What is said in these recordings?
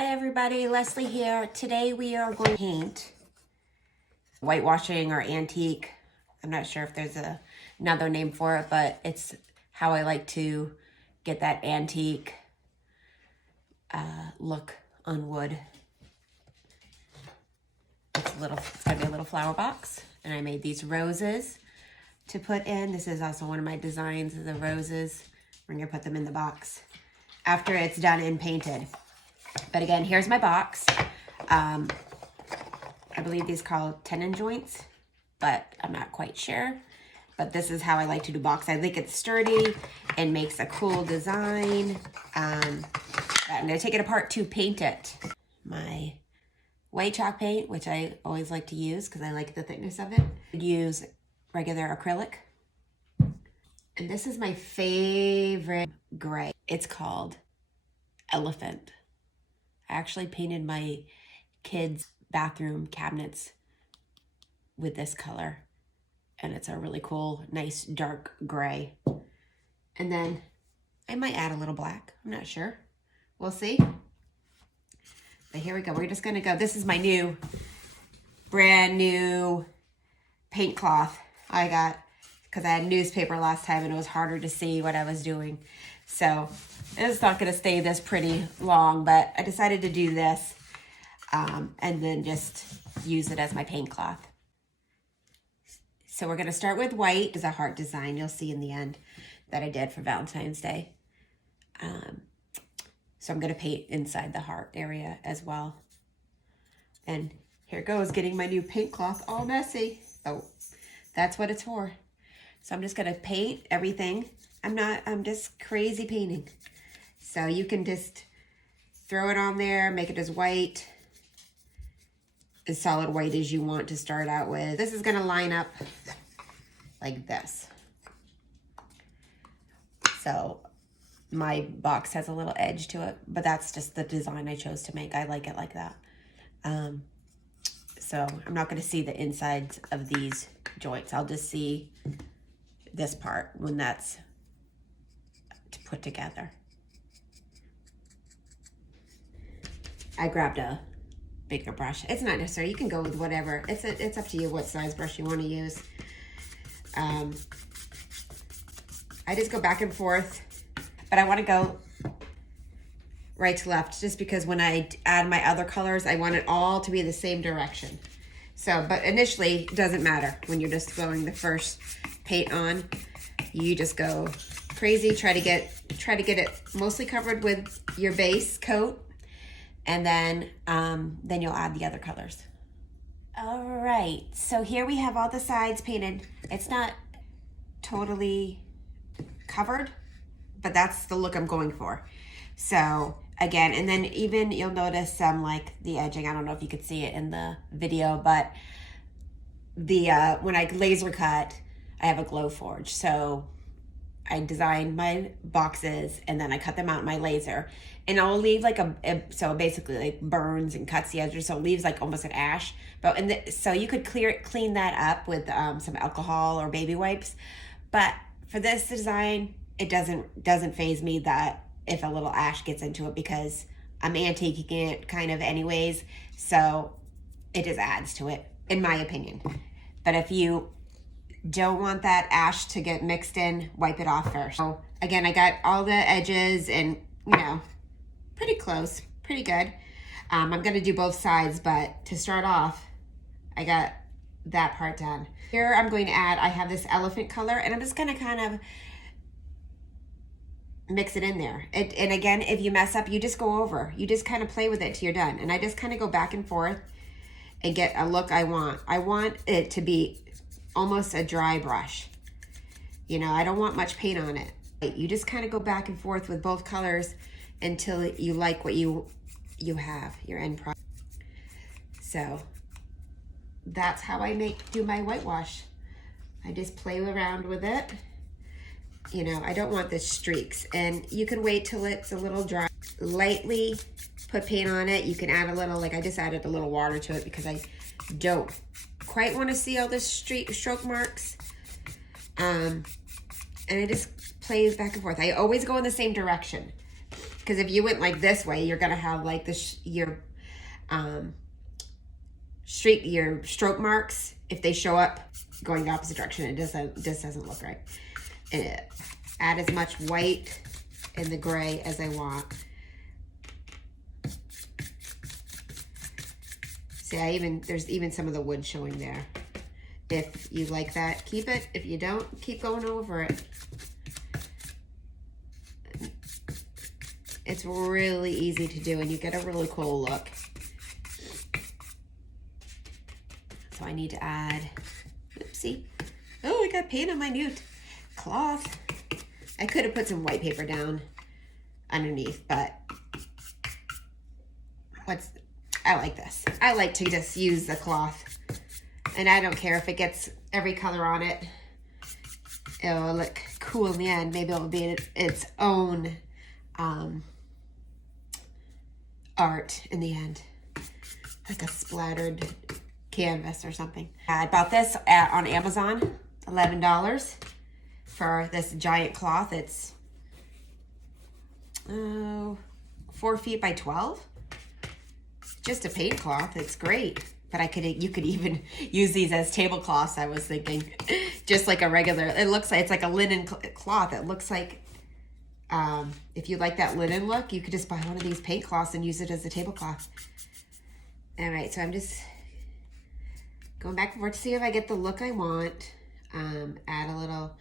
Hi everybody, Leslie here. Today we are going to paint whitewashing or antique. I'm not sure if there's another name for it, but it's how I like to get that antique look on wood. It's gonna be a little flower box, and I made these roses to put in. This is also one of my designs of the roses. We're gonna put them in the box after it's done and painted. But again, here's my box. I believe these are called tenon joints, but I'm not quite sure. But this is how I like to do box. I think it's sturdy and makes a cool design. I'm gonna take it apart to paint it. My white chalk paint, which I always like to use because I like the thickness of it. Use regular acrylic. And this is my favorite gray. It's called Elephant. I actually painted my kids' bathroom cabinets with this color. And it's a really cool, nice, dark gray. And then I might add a little black. I'm not sure. We'll see. But here we go. We're just going to go. This is my brand new paint cloth I got because I had newspaper last time and it was harder to see what I was doing. So it's not going to stay this pretty long, but I decided to do this and then just use it as my paint cloth. So we're going to start with white. It's a heart design you'll see in the end that I did for Valentine's Day. So I'm going to paint inside the heart area as well. And here goes, getting my new paint cloth all messy. Oh, that's what it's for. So I'm just going to paint everything. I'm just crazy painting. So you can just throw it on there, make it as white, as solid white as you want to start out with. This is going to line up like this. So my box has a little edge to it, but that's just the design I chose to make. I like it like that. So I'm not going to see the insides of these joints. I'll just see this part when that's put together. I grabbed a bigger brush. It's not necessary. You can go with whatever. It's up to you what size brush you want to use. I just go back and forth, but I want to go right to left just because when I add my other colors, I want it all to be the same direction. So, but initially it doesn't matter when you're just throwing the first paint on. You just go crazy, try to get it mostly covered with your base coat, and then you'll add the other colors. All right, so here we have all the sides painted. It's not totally covered, but that's the look I'm going for. So again, and then even you'll notice some like the edging. I don't know if you could see it in the video, but the when I laser cut, I have a glow forge. So I designed my boxes and then I cut them out in my laser, and I'll leave like so basically like burns and cuts the edges, so it leaves like almost an ash. But so you could clean that up with some alcohol or baby wipes. But for this design, it doesn't faze me that if a little ash gets into it, because I'm antiquing it kind of anyways. So it just adds to it, in my opinion. But if you don't want that ash to get mixed in, wipe it off first. So again, I got all the edges and, pretty close, pretty good. I'm going to do both sides, but to start off, I got that part done. Here I'm going to add, I have this elephant color, and I'm just going to kind of mix it in there. And again, if you mess up, you just go over. You just kind of play with it till you're done. And I just kind of go back and forth and get a look I want. I want it to be almost a dry brush. I don't want much paint on it. You just kind of go back and forth with both colors until you like what you have, your end product. So that's how I do my whitewash. I just play around with it. I don't want the streaks, and you can wait till it's a little dry. Lightly put paint on it. You can add a little, like I just added a little water to it because I don't quite want to see all the stroke marks. And I just play back and forth. I always go in the same direction Because if you went like this way, you're gonna have like your stroke marks. If they show up going the opposite direction, it just doesn't look right. And add as much white and the gray as I want. See, there's even some of the wood showing there. If you like that, keep it. If you don't, keep going over it. It's really easy to do, and you get a really cool look. So I need to add, oopsie. Oh, I got paint on my new cloth. I could have put some white paper down underneath, but I like this. I like to just use the cloth, and I don't care if it gets every color on it. It'll look cool in the end. Maybe it'll be its own art in the end, like a splattered canvas or something. I bought this on Amazon, $11 for this giant cloth. It's 4 feet by 12. Just a paint cloth. It's great, but you could even use these as tablecloths. I was thinking, just like a regular. It looks like it's like a linen cloth. It looks like if you like that linen look, you could just buy one of these paint cloths and use it as a tablecloth. All right, so I'm just going back and forth to see if I get the look I want. Add a little,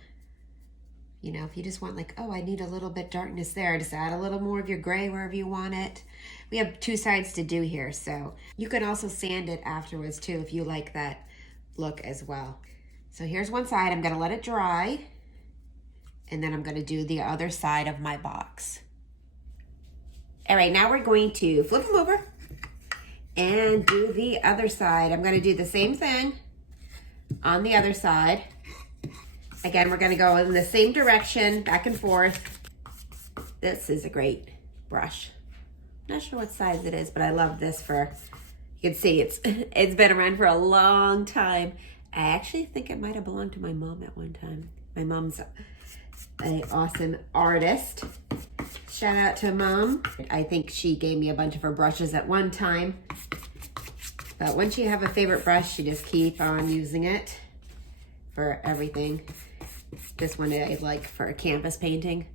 you know, if you just want like, oh, I need a little bit darkness there, just add a little more of your gray wherever you want it. We have 2 sides to do here, so you can also sand it afterwards too if you like that look as well. So here's one side. I'm gonna let it dry, and then I'm gonna do the other side of my box. All right, now we're going to flip them over and do the other side. I'm gonna do the same thing on the other side. Again, we're gonna go in the same direction, back and forth. This is a great brush. Not sure what size it is, but I love this for, you can see it's been around for a long time. I actually think it might have belonged to my mom at one time. My mom's an awesome artist. Shout out to Mom. I think she gave me a bunch of her brushes at one time. But once you have a favorite brush, you just keep on using it for everything. This one I like for canvas painting.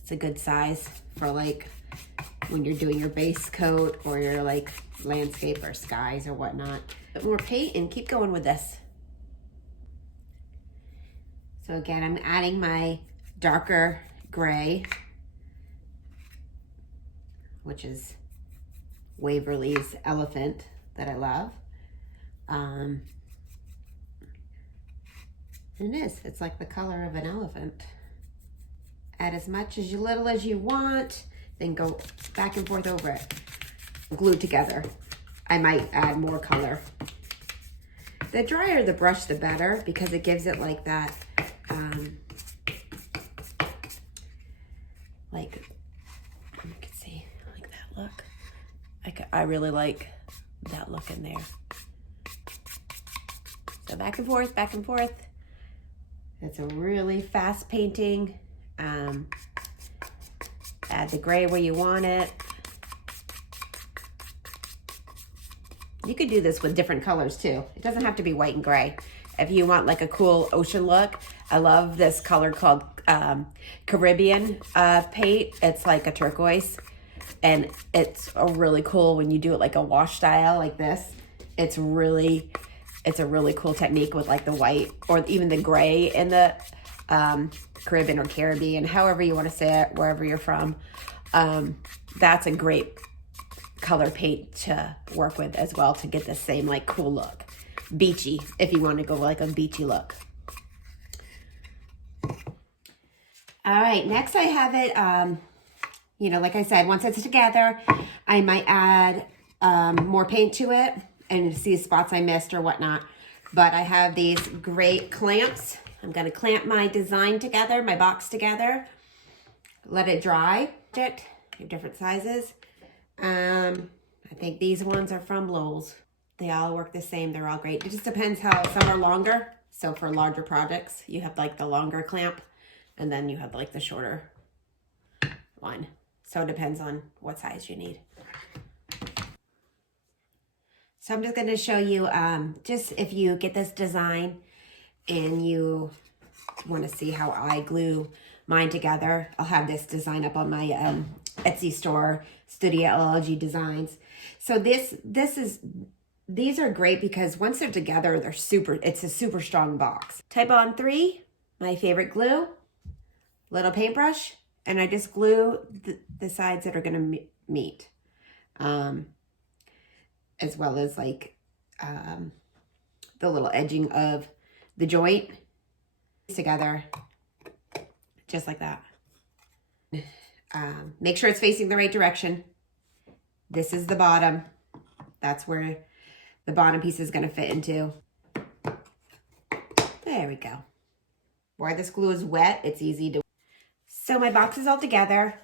It's a good size for like when you're doing your base coat or your like landscape or skies or whatnot. Put more paint and keep going with this. So again, I'm adding my darker gray, which is Waverly's elephant that I love. And it's like the color of an elephant. Add as much as little as you want, then go back and forth over it. Glued together. I might add more color. The drier the brush, the better, because it gives it like that, like, you can see, like that look. I really like that look in there. So back and forth, back and forth. It's a really fast painting. Add the gray where you want it. You could do this with different colors too. It doesn't have to be white and gray. If you want like a cool ocean look, I love this color called Caribbean paint. It's like a turquoise, and it's a really cool when you do it like a wash style like this. It's a really cool technique with like the white or even the gray in the Caribbean or Caribbean, however you want to say it, wherever you're from. That's a great color paint to work with as well to get the same like cool look. Beachy, if you want to go like a beachy look. All right, next I have it, you know, like I said, once it's together, I might add more paint to it and see spots I missed or whatnot. But I have these great clamps. I'm gonna clamp my design together, my box together, let it dry. Different sizes. I think these ones are from Lowe's. They all work the same. They're all great. It just depends how some are longer. So for larger projects, you have like the longer clamp, and then you have like the shorter one. So it depends on what size you need. So I'm just going to show you, just if you get this design and you want to see how I glue mine together, I'll have this design up on my Etsy store, Studio LLG Designs. So these are great because once they're together, it's a super strong box. Type on 3, my favorite glue, little paintbrush, and I just glue the sides that are going to meet. As well as like the little edging of the joint together, just like that. Make sure it's facing the right direction. This is the bottom. That's where the bottom piece is going to fit into. There we go. Where this glue is wet, it's easy to... So my box is all together.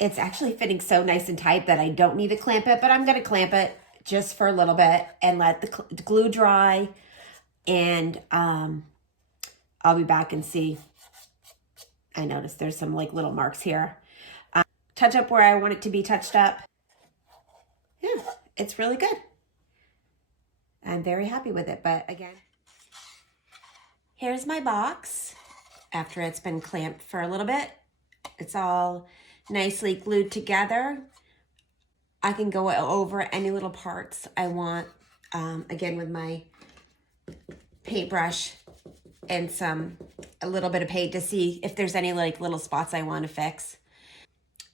It's actually fitting so nice and tight that I don't need to clamp it, but I'm going to clamp it just for a little bit and let the glue dry, and I'll be back and see. I noticed there's some like little marks here. Touch up where I want it to be touched up. Yeah, it's really good. I'm very happy with it, but again, here's my box after it's been clamped for a little bit. It's all nicely glued together. I can go over any little parts I want, again, with my paintbrush and a little bit of paint to see if there's any like little spots I want to fix.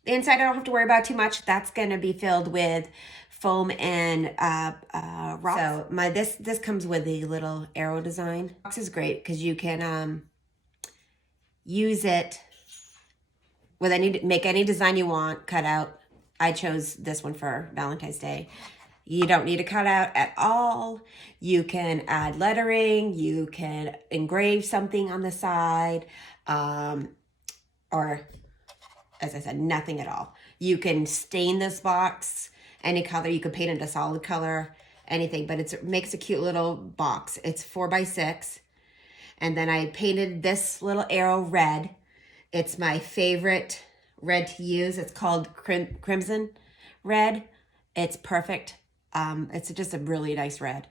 The inside I don't have to worry about too much. That's going to be filled with foam and rocks. So this comes with a little arrow design. Box is great because you can use it with make any design you want, cut out. I chose this one for Valentine's Day. You don't need to cut out at all. You can add lettering. You can engrave something on the side, or as I said, nothing at all. You can stain this box any color. You can paint it a solid color, anything, but it makes a cute little box. It's 4x6. And then I painted this little arrow red. It's my favorite red to use. It's called Crimson Red. It's perfect. It's just a really nice red.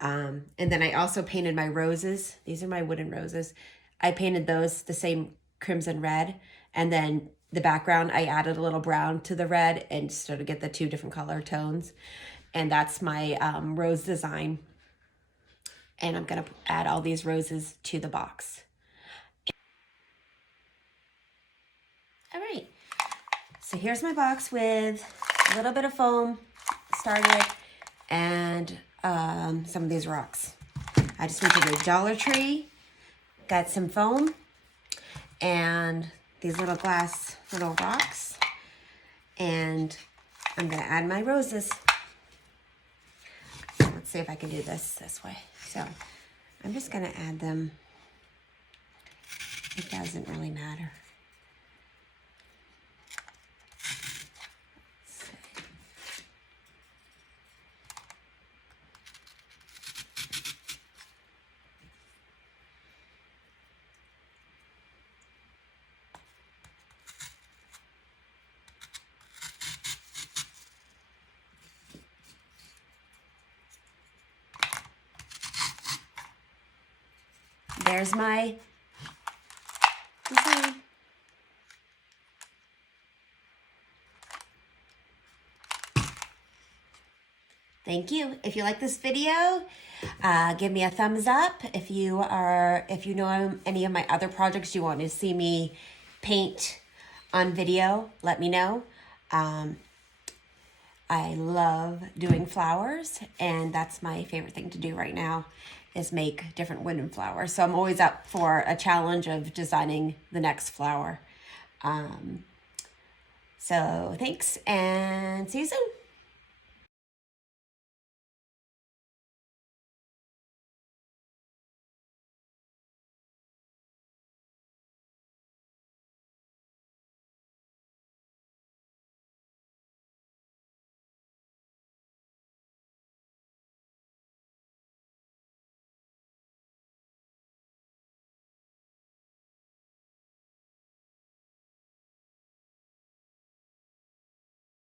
And then I also painted my roses. These are my wooden roses. I painted those the same crimson red. And then the background, I added a little brown to the red and sort of get the 2 different color tones. And that's my rose design. And I'm going to add all these roses to the box. All right, so here's my box with a little bit of foam started and some of these rocks. I just went to the Dollar Tree, got some foam and these little glass little rocks, and I'm gonna add my roses. Let's see if I can do this way. So I'm just gonna add them. It doesn't really matter. There's my design. Thank you. If you like this video, give me a thumbs up. If you know any of my other projects you want to see me paint on video, let me know. I love doing flowers, and that's my favorite thing to do right now is make different wooden flowers. So I'm always up for a challenge of designing the next flower. So thanks, and see you soon.